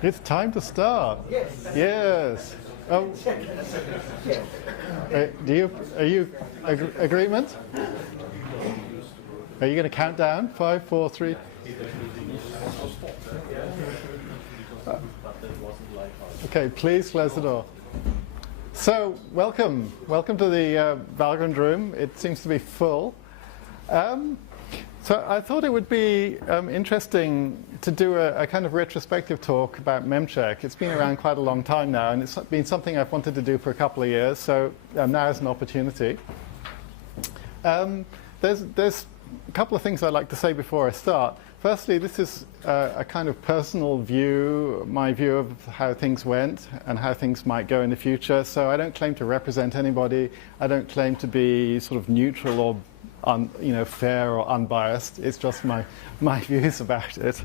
It's time to start. Yes. Yes. Oh. Are you agreement? Are you going to count down? 5, 4, 3. Okay, please close the door. So, welcome to the Valgrind room. It seems to be full. So I thought it would be interesting to do a kind of retrospective talk about Memcheck. It's been around quite a long time now, and it's been something I've wanted to do for a couple of years, so now is an opportunity. There's a couple of things I'd like to say before I start. Firstly, this is a kind of personal view, my view of how things went and how things might go in the future. So I don't claim to represent anybody. I don't claim to be sort of neutral or fair or unbiased. It's just my views about it.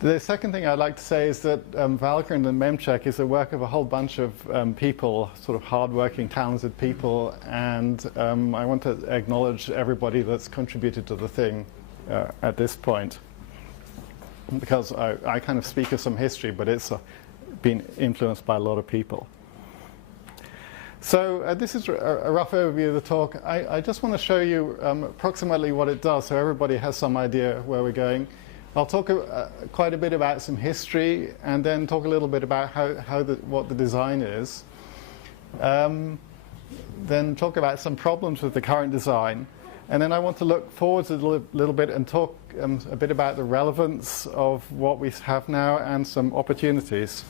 The second thing I'd like to say is that Valgrind and Memcheck is the work of a whole bunch of people, sort of hardworking, talented people, and I want to acknowledge everybody that's contributed to the thing at this point, because I kind of speak of some history, but it's been influenced by a lot of people. So this is a rough overview of the talk. I just want to show you approximately what it does, so everybody has some idea where we're going. I'll talk quite a bit about some history, and then talk a little bit about what the design is. Then talk about some problems with the current design. And then I want to look forwards a little bit and talk a bit about the relevance of what we have now and some opportunities.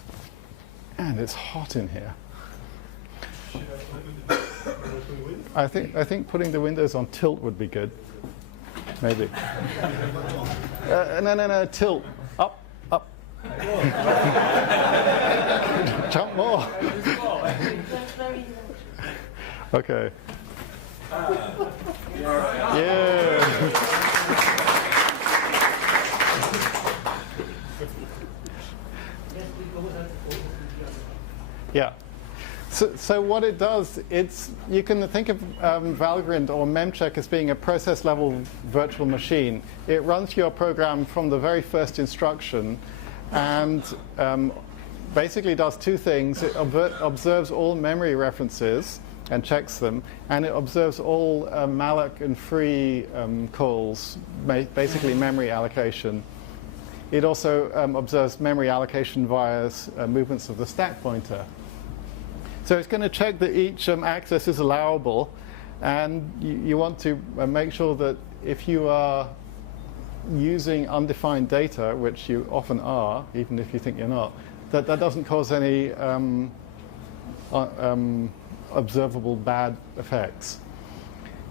And it's hot in here. I think putting the windows on tilt would be good. Maybe. No, tilt. Up. Jump more. Okay. Yeah. Yeah. So what it does, you can think of Valgrind or Memcheck as being a process-level virtual machine. It runs your program from the very first instruction, and basically does two things. It observes all memory references and checks them, and it observes all malloc and free calls, basically memory allocation. It also observes memory allocation via movements of the stack pointer. So it's going to check that each access is allowable, and you want to make sure that if you are using undefined data, which you often are, even if you think you're not, that doesn't cause any observable bad effects.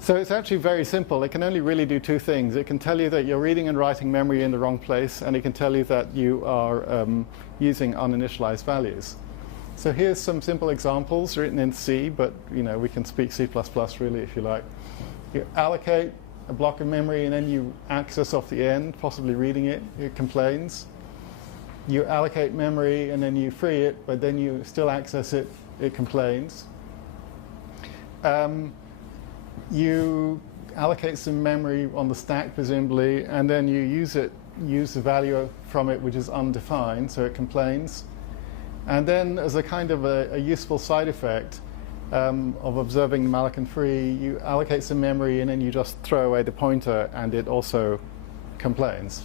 So it's actually very simple. It can only really do two things. It can tell you that you're reading and writing memory in the wrong place, and it can tell you that you are using uninitialized values. So here's some simple examples written in C, but we can speak C++ really if you like. You allocate a block of memory and then you access off the end, possibly reading it, it complains. You allocate memory and then you free it, but then you still access it, it complains. You allocate some memory on the stack presumably, and then you use the value from it which is undefined, so it complains. And then, as a kind of a useful side effect of observing malloc and free, you allocate some memory and then you just throw away the pointer, and it also complains.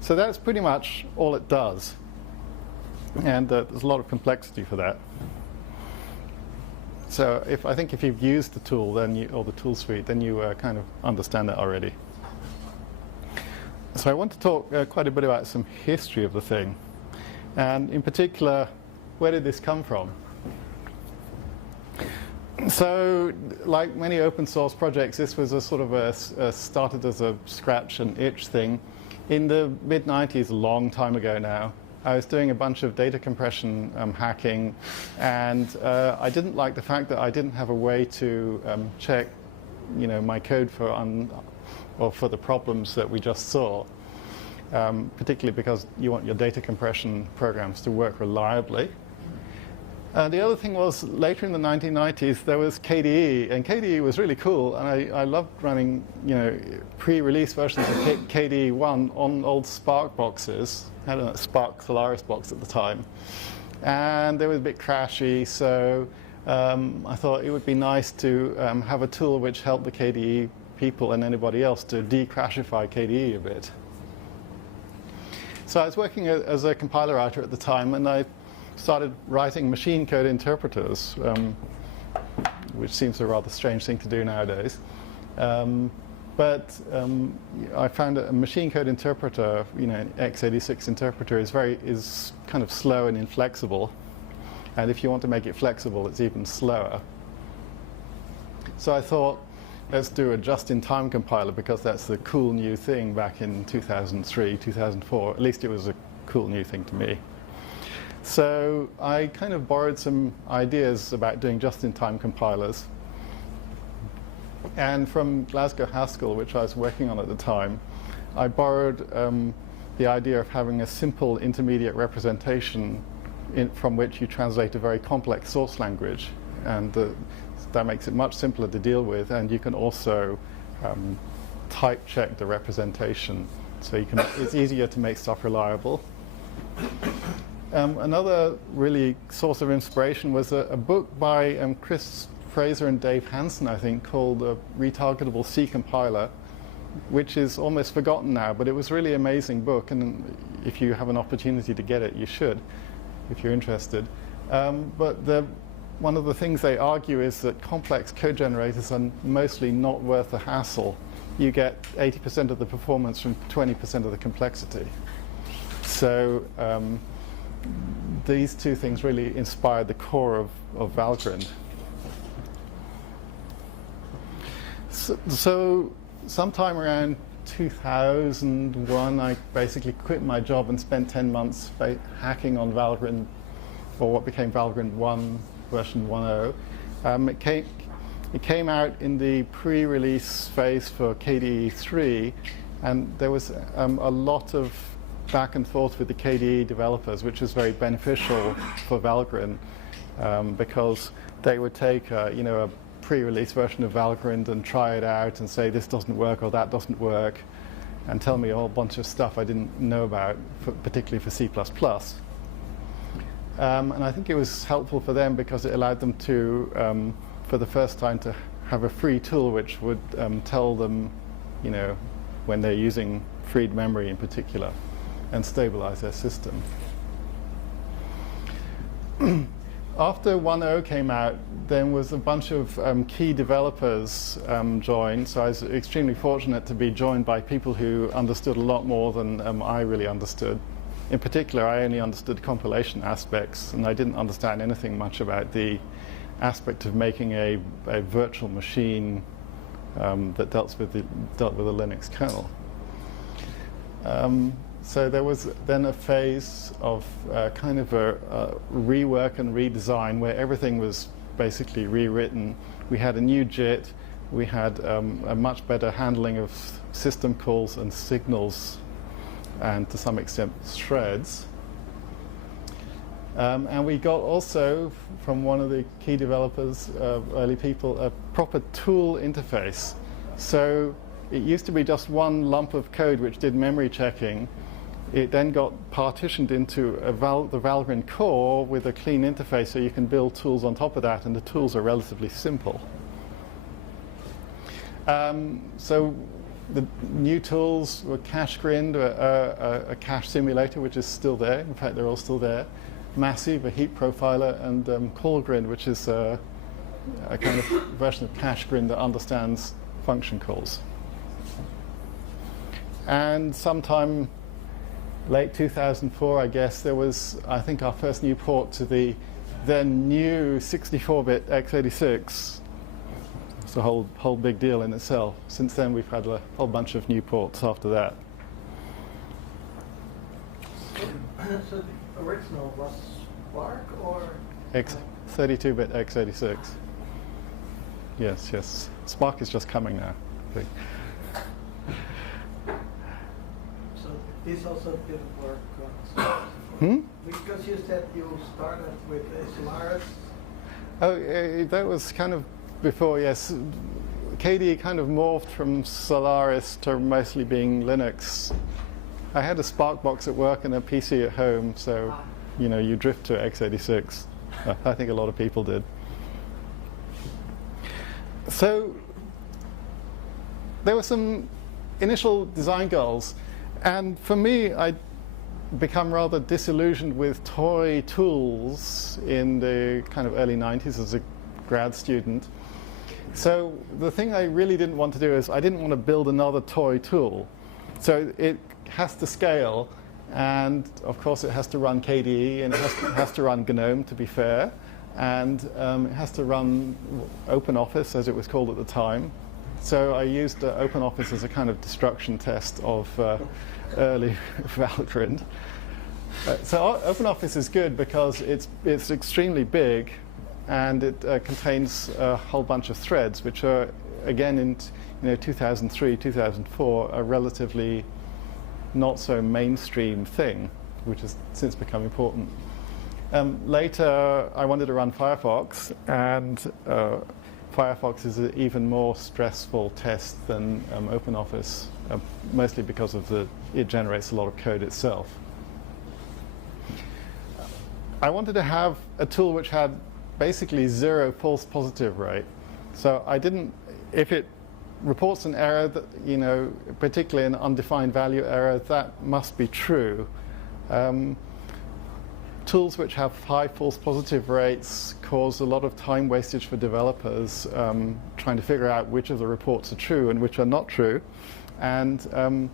So that's pretty much all it does. And there's a lot of complexity for that. So I think if you've used the tool, or the tool suite, then you kind of understand that already. So I want to talk quite a bit about some history of the thing. And in particular, where did this come from? So, like many open source projects, this was a sort of started as a scratch and itch thing. In the mid-90s, a long time ago now, I was doing a bunch of data compression hacking, and I didn't like the fact that I didn't have a way to check, my code for the problems that we just saw. Particularly because you want your data compression programs to work reliably. The other thing was, later in the 1990s, there was KDE, and KDE was really cool, and I loved running, pre-release versions of KDE 1 on old Spark boxes. I had a Spark Solaris box at the time, and they were a bit crashy, so I thought it would be nice to have a tool which helped the KDE people and anybody else to de-crashify KDE a bit. So I was working as a compiler writer at the time, and I started writing machine code interpreters, which seems a rather strange thing to do nowadays. But I found that a machine code interpreter, an x86 interpreter, is kind of slow and inflexible. And if you want to make it flexible, it's even slower. So I thought, let's do a just-in-time compiler, because that's the cool new thing back in 2003, 2004. At least it was a cool new thing to me. So I kind of borrowed some ideas about doing just-in-time compilers. And from Glasgow Haskell, which I was working on at the time, I borrowed the idea of having a simple intermediate representation from which you translate a very complex source language. And that makes it much simpler to deal with. And you can also type check the representation. So it's easier to make stuff reliable. Another really source of inspiration was a book by Chris Fraser and Dave Hansen, I think, called A Retargetable C Compiler, which is almost forgotten now, but it was a really amazing book, and if you have an opportunity to get it, you should, if you're interested. But one of the things they argue is that complex code generators are mostly not worth the hassle. You get 80% of the performance from 20% of the complexity. So these two things really inspired the core of Valgrind. So sometime around 2001, I basically quit my job and spent 10 months hacking on Valgrind, or what became Valgrind 1, version 1.0. It came out in the pre-release phase for KDE 3, and there was a lot of back and forth with the KDE developers, which was very beneficial for Valgrind, because they would take a pre-release version of Valgrind and try it out and say this doesn't work or that doesn't work, and tell me a whole bunch of stuff I didn't know about, particularly for C++. And I think it was helpful for them because it allowed them to, for the first time, to have a free tool which would tell them, when they're using freed memory in particular, and stabilize their system. After 1.0 came out, there was a bunch of key developers joined, so I was extremely fortunate to be joined by people who understood a lot more than I really understood. In particular, I only understood compilation aspects, and I didn't understand anything much about the aspect of making a virtual machine that dealt with the Linux kernel. So there was then a phase of kind of a rework and redesign where everything was basically rewritten. We had a new JIT, we had a much better handling of system calls and signals, and to some extent threads. And we got also, from one of the key developers, early people, a proper tool interface. So it used to be just one lump of code which did memory checking. It then got partitioned into the Valgrind core with a clean interface, so you can build tools on top of that, and the tools are relatively simple. So the new tools were CacheGrind, a cache simulator, which is still there. In fact, they're all still there. Massive, a heap profiler, and CallGrind, which is a kind of version of CacheGrind that understands function calls. And sometime late 2004, I guess, there was, I think, our first new port to the then new 64-bit x86. It's a whole big deal in itself. Since then, we've had a whole bunch of new ports after that. So the original was Spark or? 32-bit x86. Yes. Spark is just coming now, I think. So this also didn't work on Spark? Because you said you started with Solaris. Oh, that was kind of before, yes. KDE kind of morphed from Solaris to mostly being Linux. I had a Spark box at work and a PC at home, so you drift to x86. I think a lot of people did. So there were some initial design goals, and for me, I'd become rather disillusioned with toy tools in the kind of early 90s as a grad student. So the thing I really didn't want to do is I didn't want to build another toy tool. So it has to scale, and of course it has to run KDE, and it has to run GNOME, to be fair, and it has to run OpenOffice, as it was called at the time. So I used OpenOffice as a kind of destruction test of early Valgrind. So OpenOffice is good because it's extremely big, and it contains a whole bunch of threads, which are, again, in 2003, 2004, a relatively not so mainstream thing, which has since become important. Later, I wanted to run Firefox, and Firefox is an even more stressful test than OpenOffice, mostly because of it generates a lot of code itself. I wanted to have a tool which had basically 0 false positive rate. So I didn't, if it reports an error, that, particularly an undefined value error, that must be true. Tools which have high false positive rates cause a lot of time wastage for developers trying to figure out which of the reports are true and which are not true. And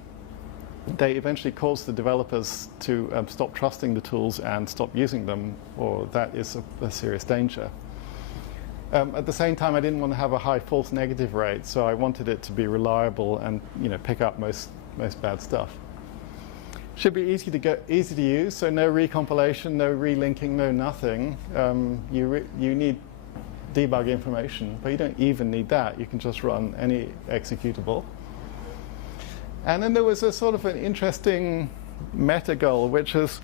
they eventually cause the developers to stop trusting the tools and stop using them, or that is a serious danger. At the same time, I didn't want to have a high false negative rate, so I wanted it to be reliable and pick up most bad stuff. Should be easy to use, so no recompilation, no relinking, no nothing. You need debug information, but you don't even need that. You can just run any executable. And then there was a sort of an interesting meta goal, which is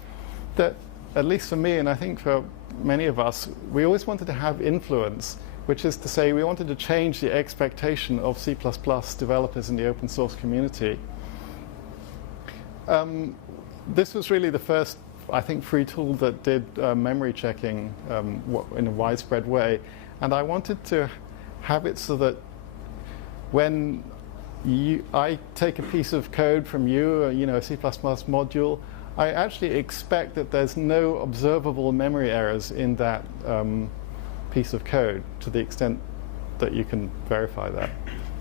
that, at least for me, and I think for many of us, we always wanted to have influence, which is to say we wanted to change the expectation of C++ developers in the open source community. This was really the first, I think, free tool that did memory checking in a widespread way. And I wanted to have it so that when I take a piece of code from you, a C++ module, I actually expect that there's no observable memory errors in that piece of code, to the extent that you can verify that.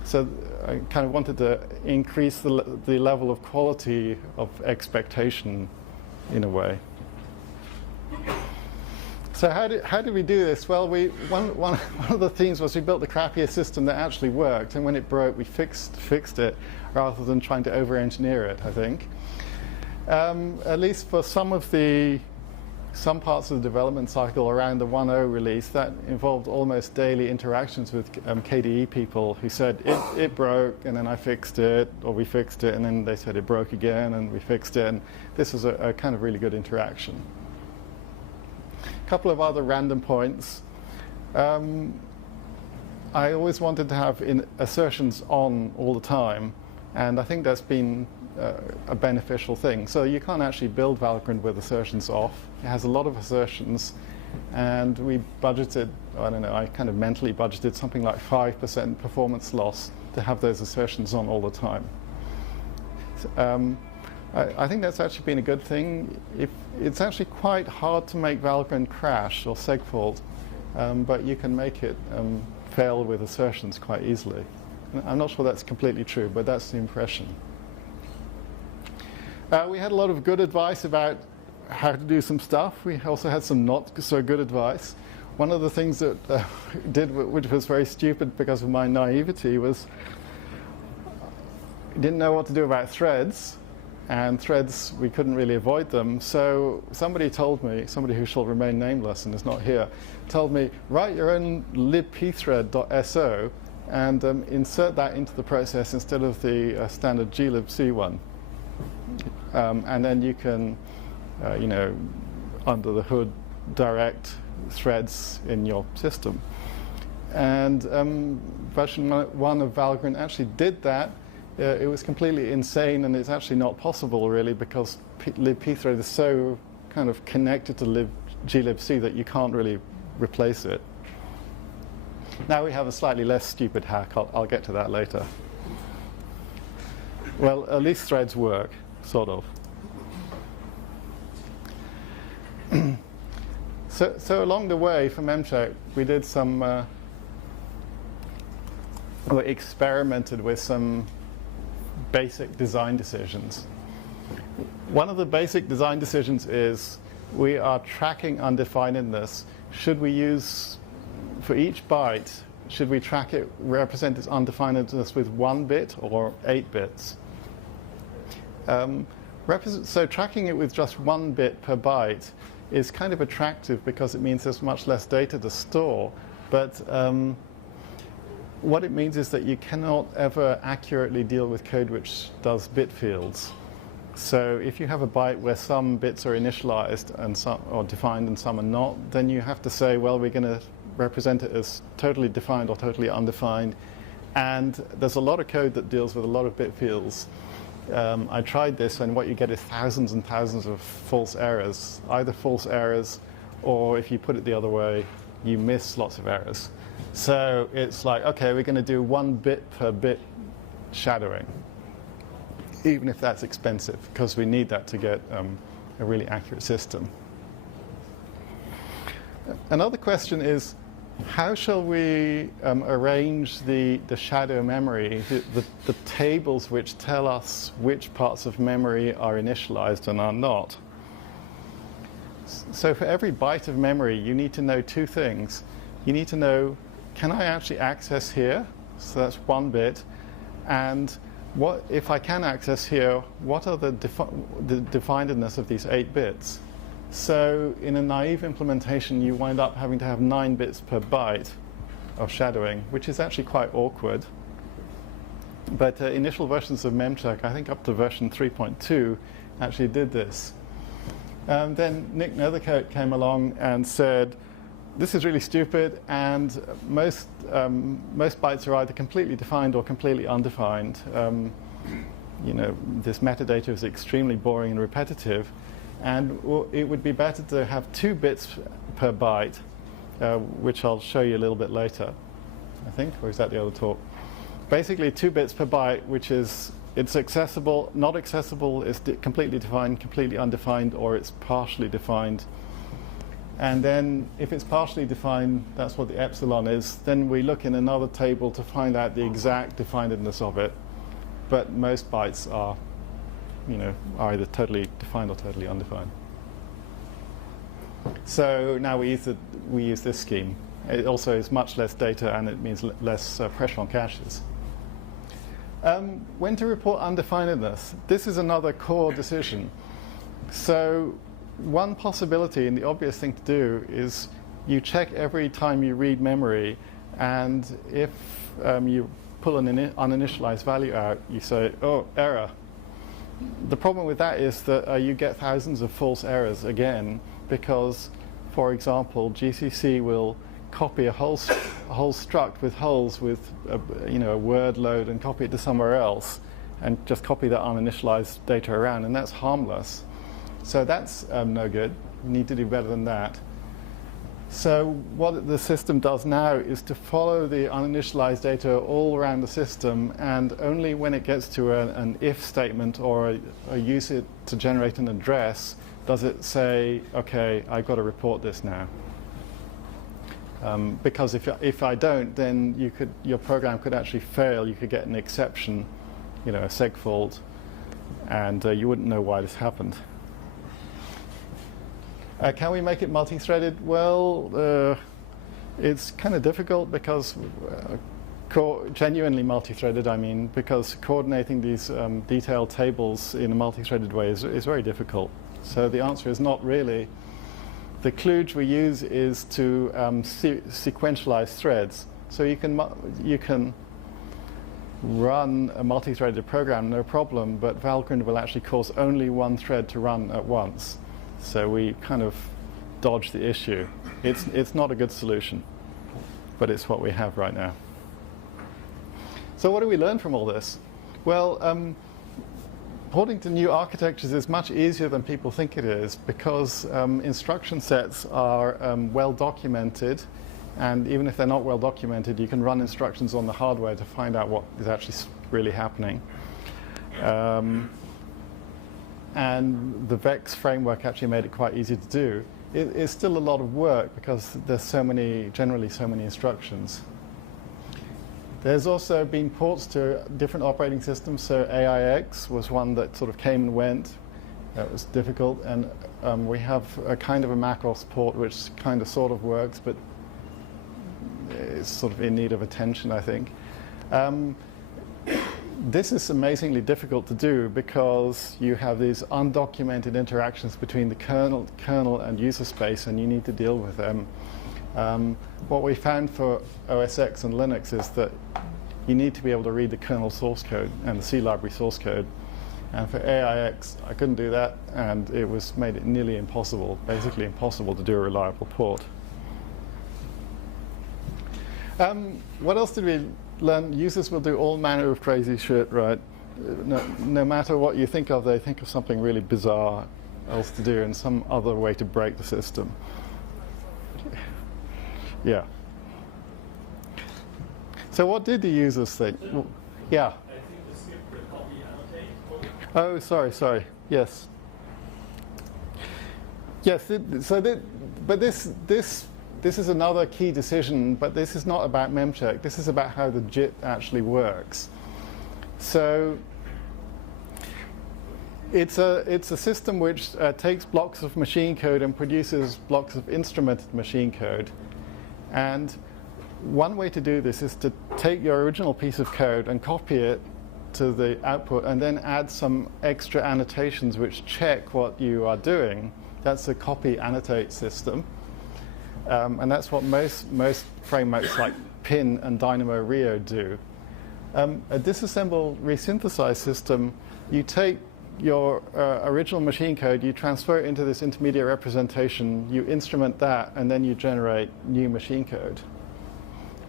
So I kind of wanted to increase the level of quality of expectation in a way. So how did we do this? Well, one of the things was we built the crappiest system that actually worked, and when it broke, we fixed it rather than trying to over-engineer it, I think. At least for some parts of the development cycle around the 1.0 release, that involved almost daily interactions with KDE people who said, it broke, and then I fixed it, or we fixed it, and then they said it broke again, and we fixed it, and this was a kind of really good interaction. A couple of other random points. I always wanted to have assertions on all the time, and I think that's been a beneficial thing. So you can't actually build Valgrind with assertions off. It has a lot of assertions, and we budgeted, I don't know, I kind of mentally budgeted something like 5% performance loss to have those assertions on all the time. I think that's actually been a good thing. It's actually quite hard to make Valgrind crash or segfault, but you can make it fail with assertions quite easily. I'm not sure that's completely true, but that's the impression. We had a lot of good advice about how to do some stuff. We also had some not so good advice. One of the things that did, which was very stupid because of my naivety, was I didn't know what to do about threads. And threads, we couldn't really avoid them. So somebody told me, somebody who shall remain nameless and is not here, told me, write your own libpthread.so and insert that into the process instead of the standard glibc one. And then you can, under the hood direct threads in your system. And version 1 of Valgrind actually did that. It was completely insane, and it's actually not possible really, because libpthread is so kind of connected to glibc that you can't really replace it. Now we have a slightly less stupid hack. I'll get to that later. Well, at least threads work, sort of. So along the way for Memcheck, we did some, we experimented with some basic design decisions. One of the basic design decisions is we are tracking undefinedness. Should we use, for each byte, should we track it, represent its undefinedness with 1 bit or 8 bits? So tracking it with just 1 bit per byte is kind of attractive because it means there's much less data to store. But what it means is that you cannot ever accurately deal with code which does bit fields. So if you have a byte where some bits are initialized and some are defined and some are not, then you have to say, well, we're going to represent it as totally defined or totally undefined. And there's a lot of code that deals with a lot of bit fields. I tried this, and what you get is thousands and thousands of false errors, either false errors, or if you put it the other way, you miss lots of errors. So it's like, okay, we're going to do 1 bit per bit shadowing, even if that's expensive, because we need that to get a really accurate system. Another question is, how shall we arrange the shadow memory, the tables which tell us which parts of memory are initialized and are not? So for every byte of memory, you need to know 2 things. You need to know, can I actually access here? So that's 1 bit. And what if I can access here, what are the definedness of these 8 bits? So in a naive implementation, you wind up having to have 9 bits per byte of shadowing, which is actually quite awkward. But initial versions of Memcheck, I think up to version 3.2, actually did this. Then Nick Nethercote came along and said, this is really stupid, and most bytes are either completely defined or completely undefined. You know, this metadata is extremely boring and repetitive. And it would be better to have 2 bits per byte, which I'll show you a little bit later, I think, or is that the other talk? Basically 2 bits per byte, which is, it's accessible, not accessible, it's completely defined, completely undefined, or it's partially defined. And then if it's partially defined, that's what the epsilon is, then we look in another table to find out the exact definedness of it. But most bytes are, you know, are either totally defined or totally undefined. So now we use this scheme. It also is much less data, and it means less pressure on caches. When to report undefinedness? This is another core decision. So one possibility, and the obvious thing to do, is you check every time you read memory, and if you pull an uninitialized value out, you say, oh, error. The problem with that is that you get thousands of false errors again, because, for example, GCC will copy a whole struct with holes with a word load and copy it to somewhere else, and just copy that uninitialized data around, and that's harmless. So that's no good. You need to do better than that. So what the system does now is to follow the uninitialized data all around the system, and only when it gets to an if statement or use it to generate an address does it say, okay, I've got to report this now. Because if I don't, then your program could actually fail. You could get an exception, a seg fault, and you wouldn't know why this happened. Can we make it multi-threaded? Well, it's kind of difficult because genuinely multi-threaded, I mean, because coordinating these detailed tables in a multi-threaded way is very difficult. So the answer is not really. The kludge we use is to sequentialize threads. So you can run a multi-threaded program, no problem, but Valgrind will actually cause only one thread to run at once. So we kind of dodged the issue. It's not a good solution, but it's what we have right now. So what do we learn from all this? Well, porting to new architectures is much easier than people think it is because instruction sets are well documented, and even if they're not well documented, you can run instructions on the hardware to find out what is actually really happening. And the VEX framework actually made it quite easy to do. It's still a lot of work because there's generally so many instructions. There's also been ports to different operating systems, so AIX was one that sort of came and went. That was difficult, and we have a kind of a macOS port which kind of sort of works, but it's sort of in need of attention, I think. This is amazingly difficult to do because you have these undocumented interactions between the kernel and user space, and you need to deal with them. What we found for OS X and Linux is that you need to be able to read the kernel source code and the C library source code. And for AIX, I couldn't do that, and it made it nearly impossible, basically impossible to do a reliable port. What else did we learn? Users will do all manner of crazy shit, right? No matter what you think of, they think of something really bizarre else to do and some other way to break the system. Yeah. So what did the users think? Yeah. I think the script will copy annotate. Oh, sorry. Yes. Yes. But this is another key decision. But this is not about Memcheck. This is about how the JIT actually works. So it's a system which takes blocks of machine code and produces blocks of instrumented machine code. And one way to do this is to take your original piece of code and copy it to the output and then add some extra annotations which check what you are doing. That's a copy annotate system. And that's what most frameworks like Pin and Dynamo Rio do. A disassemble resynthesize system, you take your original machine code, you transfer it into this intermediate representation, you instrument that, and then you generate new machine code.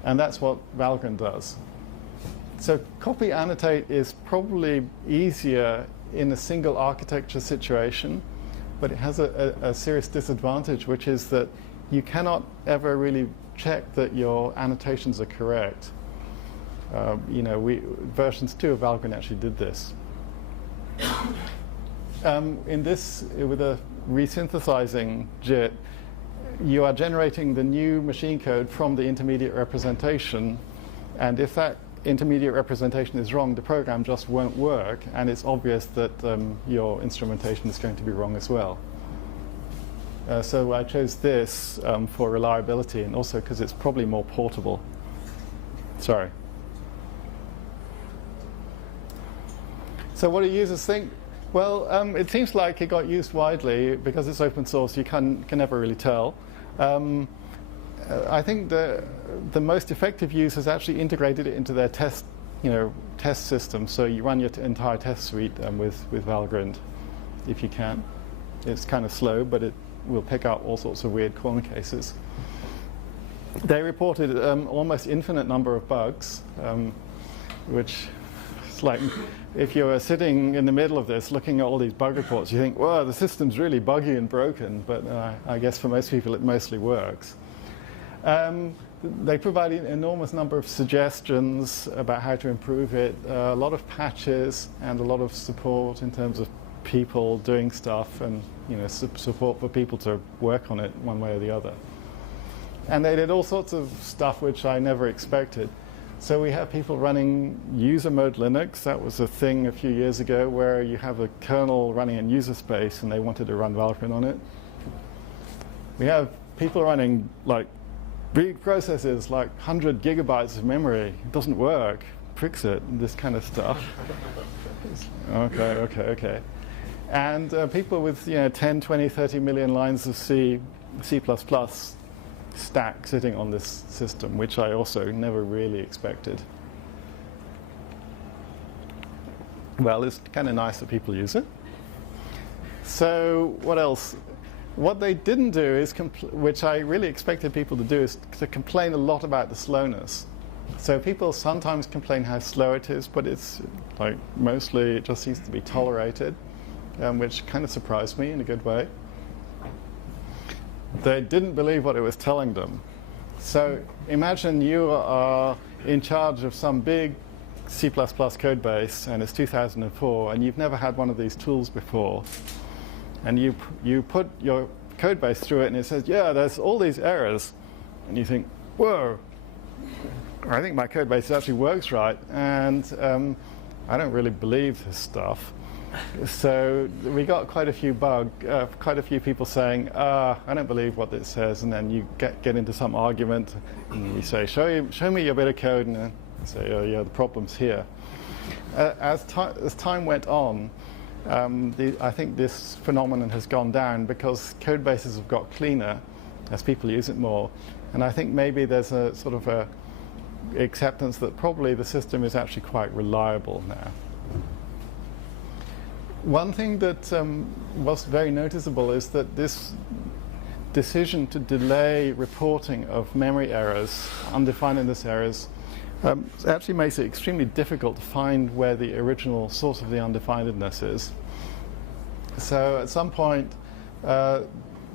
And that's what Valgrind does. So copy annotate is probably easier in a single architecture situation, but it has a serious disadvantage, which is that you cannot ever really check that your annotations are correct. Versions 2 of Valgrind actually did this. In this, with a resynthesizing JIT, you are generating the new machine code from the intermediate representation, and if that intermediate representation is wrong, the program just won't work, and it's obvious that your instrumentation is going to be wrong as well. So I chose this for reliability, and also because it's probably more portable. Sorry. So what do users think? Well, it seems like it got used widely. Because it's open source, you can never really tell. I think the most effective users actually integrated it into their test system. So you run your entire test suite with Valgrind, if you can. It's kind of slow, but it will pick up all sorts of weird corner cases. They reported almost infinite number of bugs, which is like, if you're sitting in the middle of this looking at all these bug reports, you think, well, the system's really buggy and broken, but I guess for most people it mostly works. They provide an enormous number of suggestions about how to improve it, a lot of patches and a lot of support in terms of people doing stuff and support for people to work on it one way or the other. And they did all sorts of stuff which I never expected. So we have people running user mode Linux. That was a thing a few years ago where you have a kernel running in user space and they wanted to run Valgrind on it. We have people running like big processes, like 100 gigabytes of memory. It doesn't work. Fix it, this kind of stuff. Okay. And people with 10, 20, 30 million lines of C++ stack sitting on this system, which I also never really expected. Well, it's kind of nice that people use it. So what else? What they didn't do is, which I really expected people to do, is to complain a lot about the slowness. So people sometimes complain how slow it is, but it's like mostly it just seems to be tolerated, which kind of surprised me in a good way. They didn't believe what it was telling them. So imagine you are in charge of some big C++ code base, and it's 2004, and you've never had one of these tools before. And you put your code base through it, and it says, yeah, there's all these errors. And you think, whoa, I think my code base actually works right, and I don't really believe this stuff. So we got quite a few people saying, I don't believe what it says, and then you get into some argument, and you say, show me your bit of code, and then you say, oh yeah, the problem's here. As time went on, I think this phenomenon has gone down because code bases have got cleaner as people use it more, and I think maybe there's a sort of a acceptance that probably the system is actually quite reliable now. One thing that was very noticeable is that this decision to delay reporting of memory errors, undefinedness errors, actually makes it extremely difficult to find where the original source of the undefinedness is. So at some point,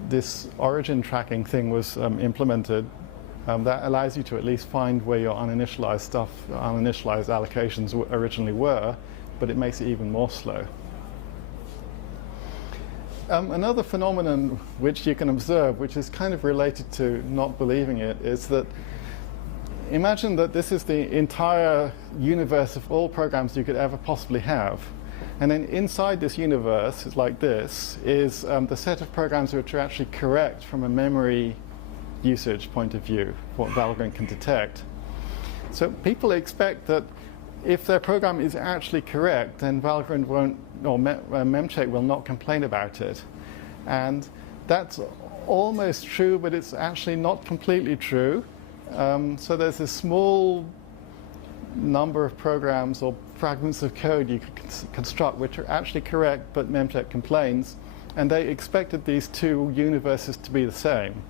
this origin tracking thing was implemented. That allows you to at least find where your uninitialized allocations originally were, but it makes it even more slow. Another phenomenon which you can observe, which is kind of related to not believing it, is that imagine that this is the entire universe of all programs you could ever possibly have. And then inside this universe, it's like this, is the set of programs which are actually correct from a memory usage point of view, what Valgrind can detect. So people expect that if their program is actually correct, then Valgrind won't, or Memcheck will not complain about it. And that's almost true, but it's actually not completely true. So there's a small number of programs or fragments of code you could construct which are actually correct, but Memcheck complains, and they expected these two universes to be the same.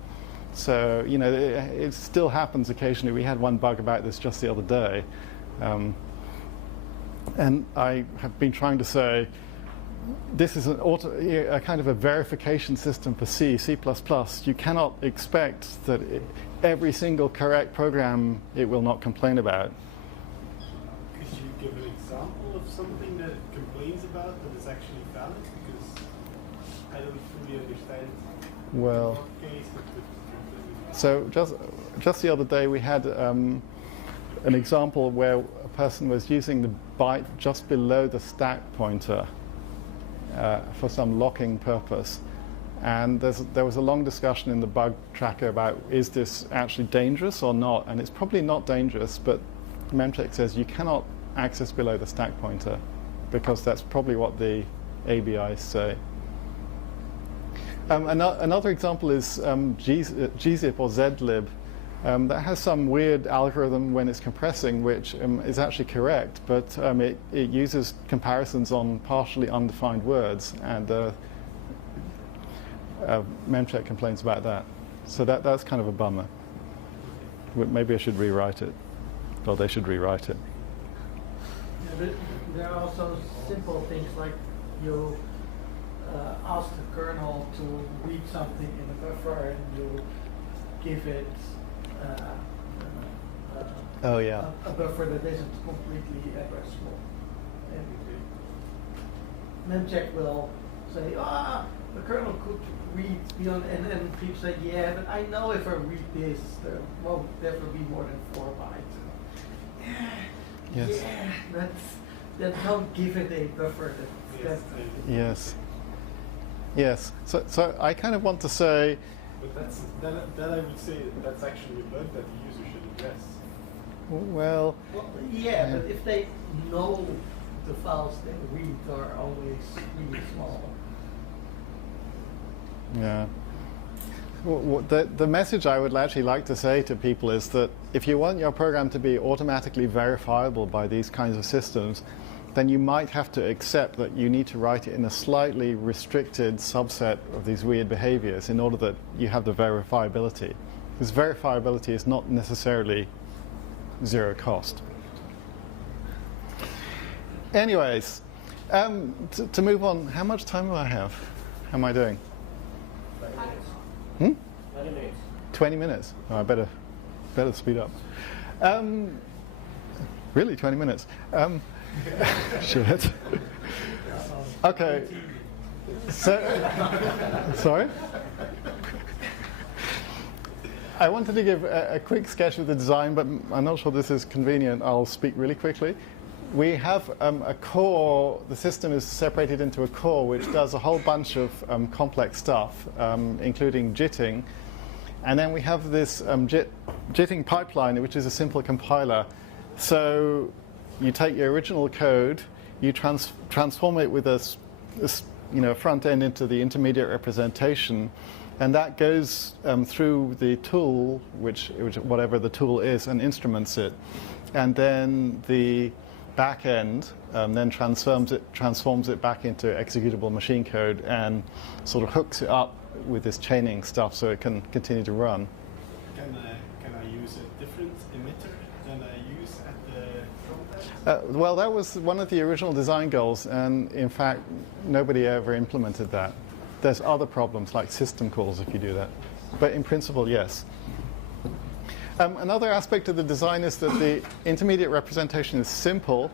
So, you know, it still happens occasionally. We had one bug about this just the other day. And I have been trying to say, this is a kind of a verification system for C++. You cannot expect that every single correct program it will not complain about. Could you give an example of something that it complains about that is actually valid? Because I don't fully understand. Well, in what case it would complain. So just the other day we had an example where a person was using the byte just below the stack pointer for some locking purpose. And there was a long discussion in the bug tracker about, is this actually dangerous or not? And it's probably not dangerous, but Memcheck says you cannot access below the stack pointer because that's probably what the ABIs say. Another example is gzip or zlib. That has some weird algorithm when it's compressing, which is actually correct, but it uses comparisons on partially undefined words, and Memcheck complains about that. So that's kind of a bummer. Maybe I should rewrite it, or they should rewrite it. Yeah, but there are also simple things like you ask the kernel to read something in the buffer, and you give it Oh yeah. a buffer that isn't completely addressable. And Memcheck will say, the kernel could read beyond, and then people say, yeah, but I know if I read this, there won't ever be more than 4 bytes. Yes. Yeah, that don't give it a buffer that Yes. Yes. So I kind of want to say. But that I would say that's actually a bug that the user should address. Well, yeah, but if they know the files they read are always really small. Yeah. Well, the message I would actually like to say to people is that if you want your program to be automatically verifiable by these kinds of systems, then you might have to accept that you need to write it in a slightly restricted subset of these weird behaviors in order that you have the verifiability. Because verifiability is not necessarily zero cost. Anyways, to move on, how much time do I have? How am I doing? 20 minutes. 20 minutes? Oh, I better speed up. Really, 20 minutes? Shit. Okay. So, sorry? I wanted to give a quick sketch of the design, but I'm not sure this is convenient. I'll speak really quickly. We have a core. The system is separated into a core which does a whole bunch of complex stuff, including jitting. And then we have this jitting pipeline, which is a simple compiler. So you take your original code, you transform it with a front end into the intermediate representation, and that goes through the tool, which whatever the tool is, and instruments it. And then the back end then transforms it back into executable machine code and sort of hooks it up with this chaining stuff so it can continue to run. Can I use a different emitter than I use at the front end? Well, that was one of the original design goals, and in fact, nobody ever implemented that. There's other problems like system calls if you do that, but in principle, yes. Another aspect of the design is that the intermediate representation is simple,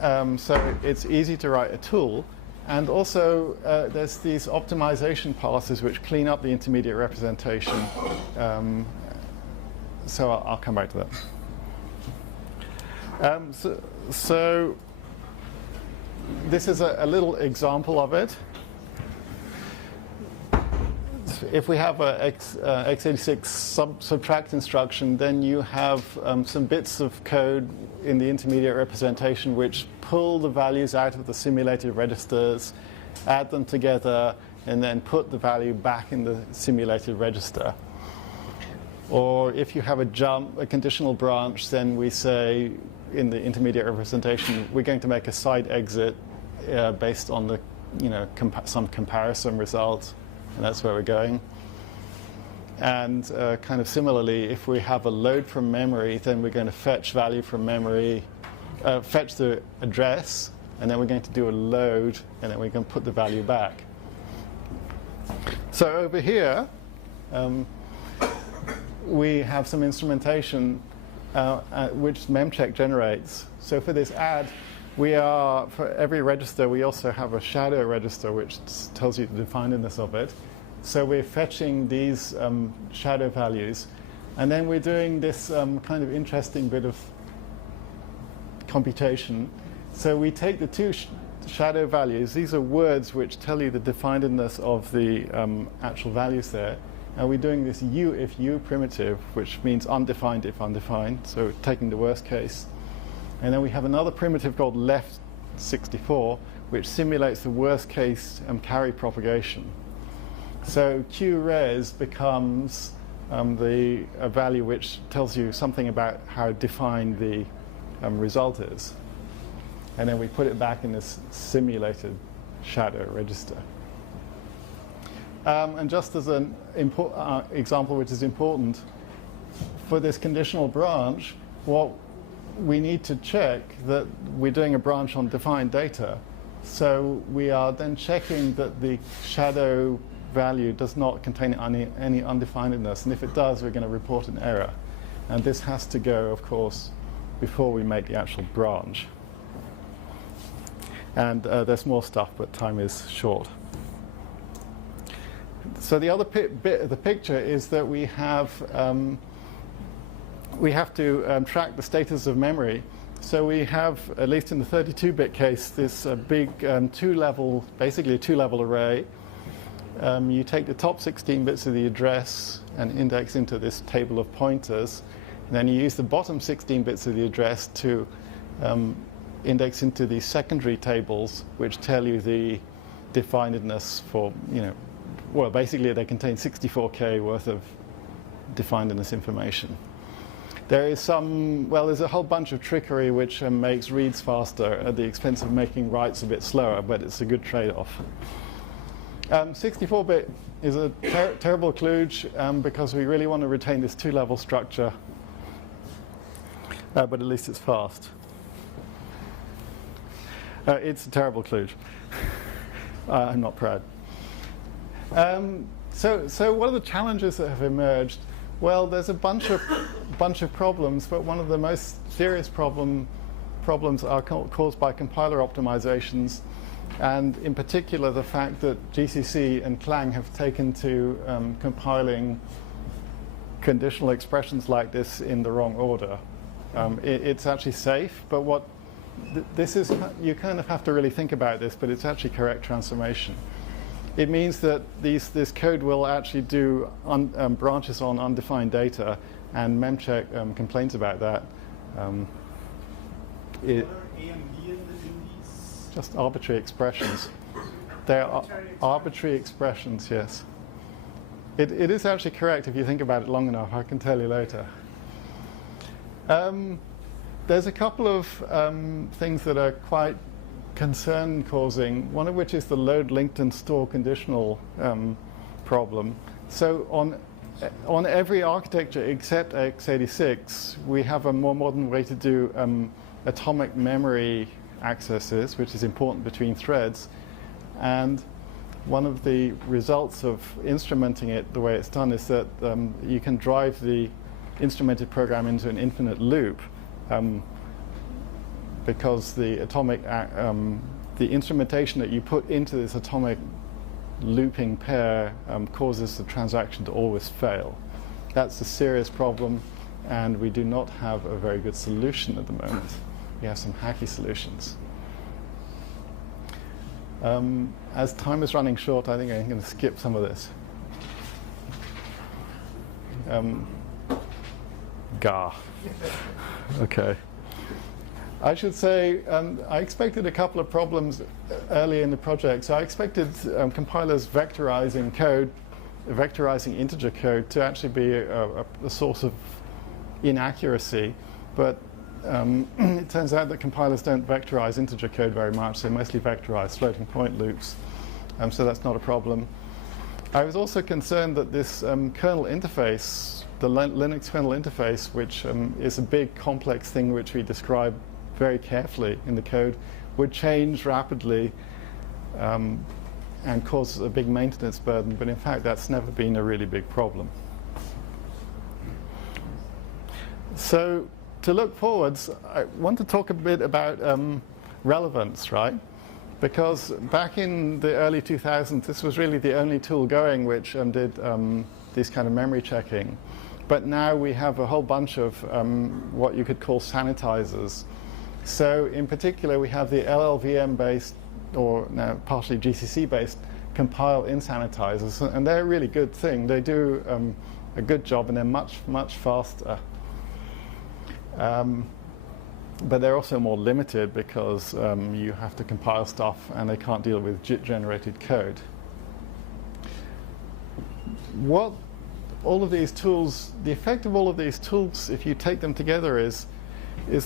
so it's easy to write a tool. And also, there's these optimization passes which clean up the intermediate representation. So I'll come back to that. So this is a little example of it. If we have a x86 subtract instruction, then you have some bits of code in the intermediate representation which pull the values out of the simulated registers, add them together, and then put the value back in the simulated register. Or if you have a conditional branch, then we say in the intermediate representation, we're going to make a side exit based on the, some comparison result. And that's where we're going. And kind of similarly, if we have a load from memory, then we're going to fetch value from memory, fetch the address, and then we're going to do a load, and then we're going to put the value back. So over here, we have some instrumentation which Memcheck generates. So for this add, for every register, we also have a shadow register which tells you the definedness of it. So we're fetching these shadow values, and then we're doing this kind of interesting bit of computation. So we take the two shadow values. These are words which tell you the definedness of the actual values there. And we're doing this u if u primitive, which means undefined if undefined. So taking the worst case. And then we have another primitive called left 64, which simulates the worst case carry propagation. So qres becomes a value which tells you something about how defined the result is. And then we put it back in this simulated shadow register. And just as an example which is important, for this conditional branch, what we need to check that we're doing a branch on defined data. So we are then checking that the shadow value does not contain any undefinedness. And if it does, we're going to report an error. And this has to go, of course, before we make the actual branch. And there's more stuff, but time is short. So the other bit of the picture is that we have to track the status of memory. So we have, at least in the 32-bit case, this big basically a two-level array. You take the top 16 bits of the address and index into this table of pointers. And then you use the bottom 16 bits of the address to index into the secondary tables, which tell you the definedness for, well, basically they contain 64K worth of definedness information. There is there's a whole bunch of trickery which makes reads faster at the expense of making writes a bit slower, but it's a good trade-off. 64-bit is a terrible kludge because we really want to retain this two-level structure, but at least it's fast. It's a terrible kludge. I'm not proud. So what are the challenges that have emerged? Well, there's a bunch of problems, but one of the most serious problems are caused by compiler optimizations, and in particular the fact that GCC and Clang have taken to compiling conditional expressions like this in the wrong order. It's actually safe, but what this is, you kind of have to really think about this, but it's actually correct transformation. It means that this code will actually do branches on undefined data, and Memcheck complains about that. What are A and B in these? Just arbitrary expressions. They are arbitrary expressions, yes. It is actually correct if you think about it long enough. I can tell you later. There's a couple of things that are quite concern-causing, one of which is the load linked and store conditional problem. So on every architecture except x86, we have a more modern way to do atomic memory accesses, which is important between threads. And one of the results of instrumenting it the way it's done is that you can drive the instrumented program into an infinite loop, because the the instrumentation that you put into this atomic looping pair causes the transaction to always fail. That's a serious problem, and we do not have a very good solution at the moment. We have some hacky solutions. As time is running short, I think I'm going to skip some of this. Gah. Okay. I should say I expected a couple of problems early in the project. So I expected compilers vectorizing code, vectorizing integer code, to actually be a source of inaccuracy. But it turns out that compilers don't vectorize integer code very much. They mostly vectorize floating point loops. So that's not a problem. I was also concerned that this kernel interface, the Linux kernel interface, which is a big complex thing which we describe very carefully in the code, would change rapidly and cause a big maintenance burden, but in fact that's never been a really big problem. So to look forwards, I want to talk a bit about relevance, right? Because back in the early 2000s, this was really the only tool going which did this kind of memory checking. But now we have a whole bunch of what you could call sanitizers. So in particular, we have the LLVM-based, or now partially GCC-based, compile in sanitizers, and they're a really good thing. They do a good job, and they're much, much faster. But they're also more limited because you have to compile stuff, and they can't deal with JIT-generated code. What all of these tools, the effect of all of these tools, if you take them together, is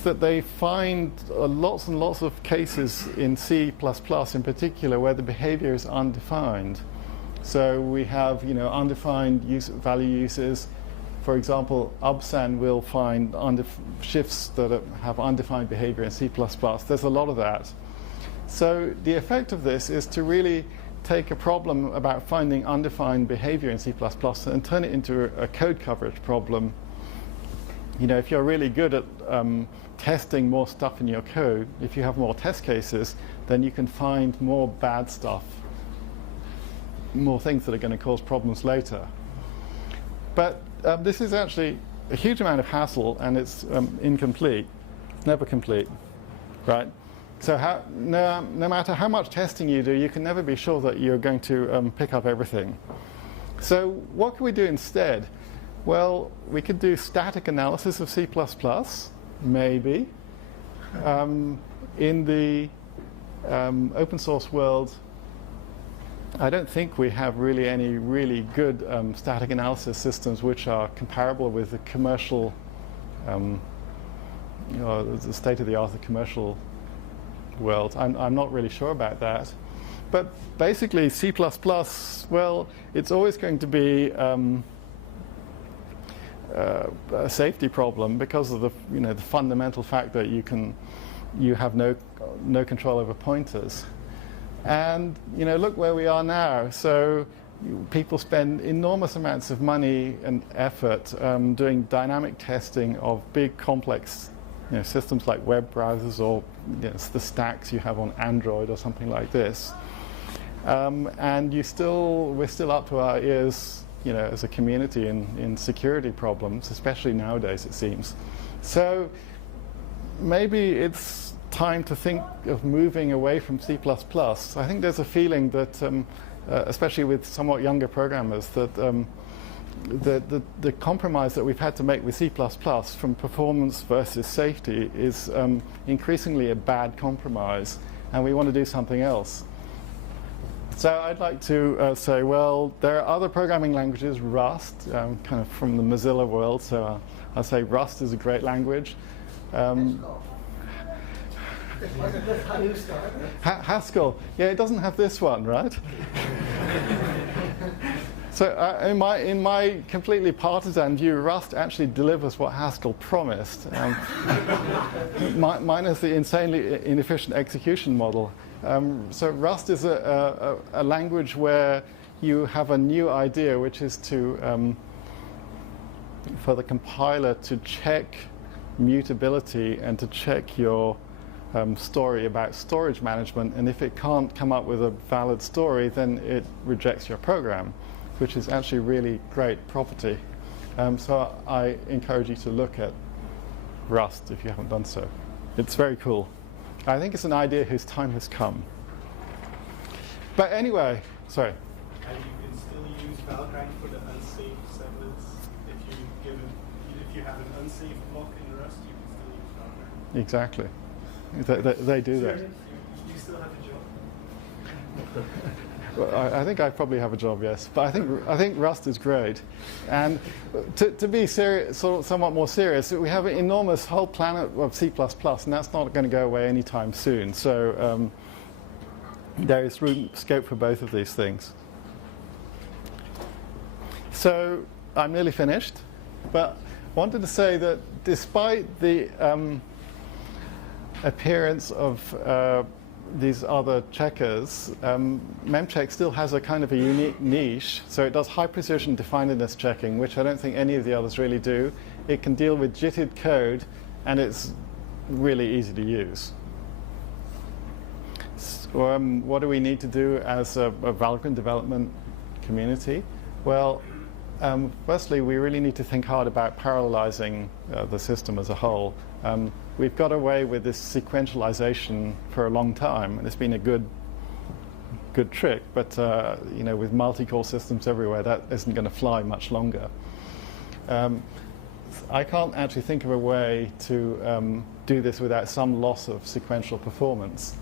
that they find lots and lots of cases in C++ in particular where the behavior is undefined. So we have, undefined value uses. For example, ubsan will find shifts that have undefined behavior in C++. There's a lot of that. So the effect of this is to really take a problem about finding undefined behavior in C++ and turn it into a code coverage problem. If you're really good at testing more stuff in your code, if you have more test cases, then you can find more bad stuff, more things that are going to cause problems later. But this is actually a huge amount of hassle, and it's incomplete. It's never complete, right? So no matter how much testing you do, you can never be sure that you're going to pick up everything. So what can we do instead? Well, we could do static analysis of C++, maybe. In the open source world, I don't think we have really any really good static analysis systems which are comparable with the commercial the state of the art of the commercial world. I'm not really sure about that. But basically, C++, well, it's always going to be a safety problem because of the fundamental fact that you have no control over pointers. And look where we are now. So people spend enormous amounts of money and effort doing dynamic testing of big complex systems like web browsers or the stacks you have on Android or something like this. And we're still up to our ears, as a community in security problems, especially nowadays, it seems. So maybe it's time to think of moving away from C++. I think there's a feeling that, especially with somewhat younger programmers, that the compromise that we've had to make with C++ from performance versus safety is increasingly a bad compromise, and we want to do something else. So I'd like to say, well, there are other programming languages, Rust, kind of from the Mozilla world, so I'll say Rust is a great language. That's how you start. Haskell, yeah, it doesn't have this one, right? So in my completely partisan view, Rust actually delivers what Haskell promised, minus the insanely inefficient execution model. So Rust is a language where you have a new idea, which is for the compiler to check mutability and to check your story about storage management, and if it can't come up with a valid story, then it rejects your program, which is actually a really great property. So I encourage you to look at Rust if you haven't done so. It's very cool. I think it's an idea whose time has come. But anyway, sorry. And you can still use Valgrind for the unsafe segments. If you have an unsafe block in Rust, you can still use Valgrind. Exactly. They do that. You still have a job? Well, I think I probably have a job, yes. But I think Rust is great. And to be serious, somewhat more serious, we have an enormous whole planet of C++, and that's not going to go away anytime soon. So there is scope for both of these things. So I'm nearly finished, but wanted to say that despite the appearance of these other checkers, Memcheck still has a kind of a unique niche. So it does high precision definedness checking, which I don't think any of the others really do. It can deal with JITted code, and it's really easy to use. So, what do we need to do as a Valgrind development community? Well, firstly, we really need to think hard about parallelizing the system as a whole. We've got away with this sequentialization for a long time, and it's been a good trick, but with multi-core systems everywhere, that isn't going to fly much longer. I can't actually think of a way to do this without some loss of sequential performance.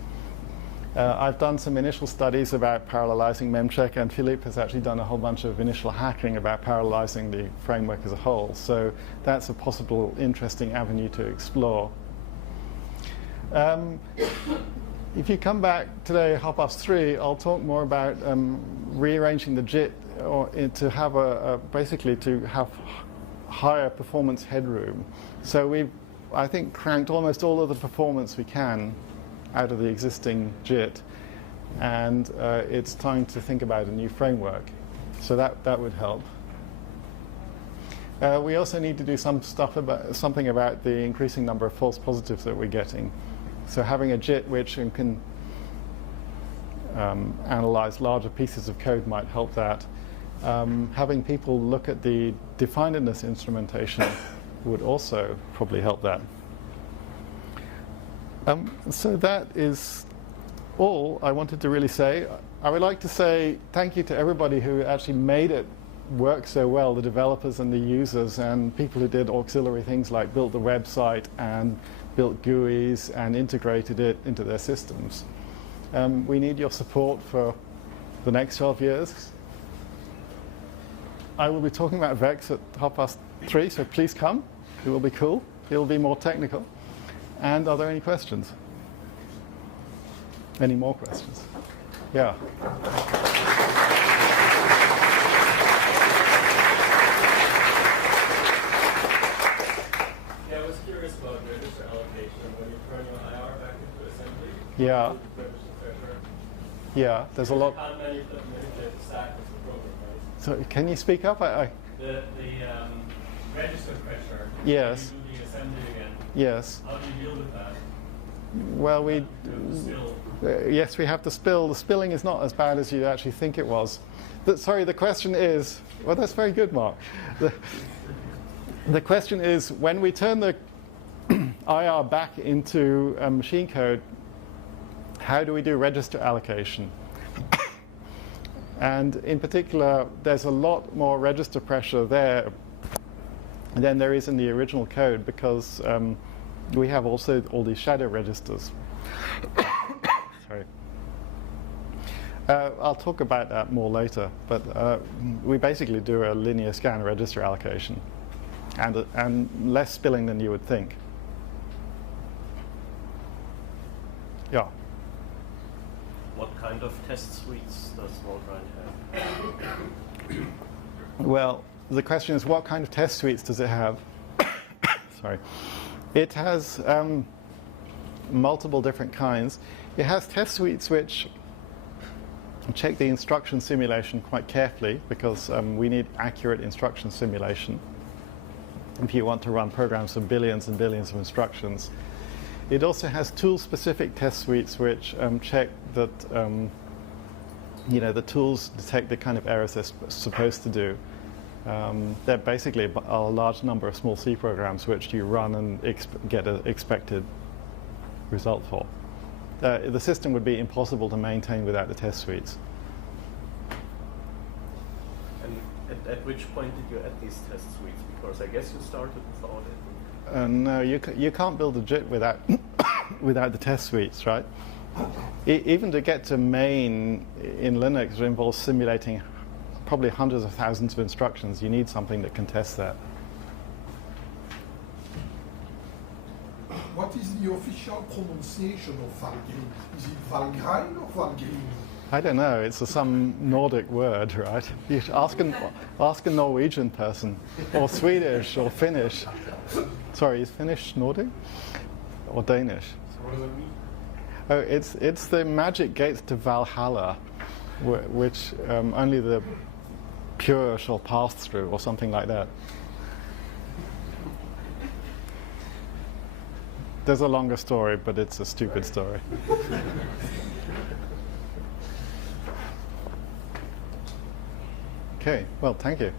I've done some initial studies about parallelizing Memcheck, and Philippe has actually done a whole bunch of initial hacking about parallelizing the framework as a whole. So that's a possible interesting avenue to explore. If you come back today at 3:30, I'll talk more about rearranging the JIT to have basically to have higher performance headroom. So we've, I think, cranked almost all of the performance we can out of the existing JIT, and it's time to think about a new framework. So that would help. We also need to do something about the increasing number of false positives that we're getting. So having a JIT which can analyze larger pieces of code might help that. Having people look at the definedness instrumentation would also probably help that. So that is all I wanted to really say. I would like to say thank you to everybody who actually made it work so well, the developers and the users and people who did auxiliary things like built the website and built GUIs and integrated it into their systems. We need your support for the next 12 years. I will be talking about VEX at 3:30, so please come. It will be cool. It'll be more technical. And are there any questions? Any more questions? Yeah. Yeah, I was curious about register allocation. When you turn your IR back into assembly, Yeah. register threshold, Yeah, there's a lot. you can't manipulate the stack with the program, right? So can you speak up? The register pressure. Yes. When you do the assembly again. Yes. How do you deal with that? Well, Still. yes, we have to spill. The spilling is not as bad as you actually think it was. Sorry, the question is, well, that's very good, Mark. The question is, when we turn the IR back into machine code, how do we do register allocation? And in particular, there's a lot more register pressure there than there is in the original code, because we have also all these shadow registers. Sorry. I'll talk about that more later, but we basically do a linear scan register allocation, and less spilling than you would think. Yeah. What kind of test suites does Voltran have? Well, the question is, what kind of test suites does it have? Sorry. It has multiple different kinds. It has test suites which check the instruction simulation quite carefully, because we need accurate instruction simulation if you want to run programs with billions and billions of instructions. It also has tool-specific test suites which check that the tools detect the kind of errors they're supposed to do. They're basically a large number of small C programs which you run and get an expected result for. The system would be impossible to maintain without the test suites. And at which point did you add these test suites? Because I guess you started without it. No, you can't build a JIT without without the test suites, right? Even to get to main in Linux, it involves simulating probably hundreds of thousands of instructions. You need something that can test that. What is the official pronunciation of Valgrind? Is it Valgrind or Valgrind? I don't know. It's some Nordic word, right? You should ask a Norwegian person, or Swedish, or Finnish. Sorry, is Finnish Nordic or Danish? So what does it mean? Oh, it's the magic gates to Valhalla, which only the pure shall pass through, or something like that. There's a longer story, but it's a stupid story. Okay, well, thank you.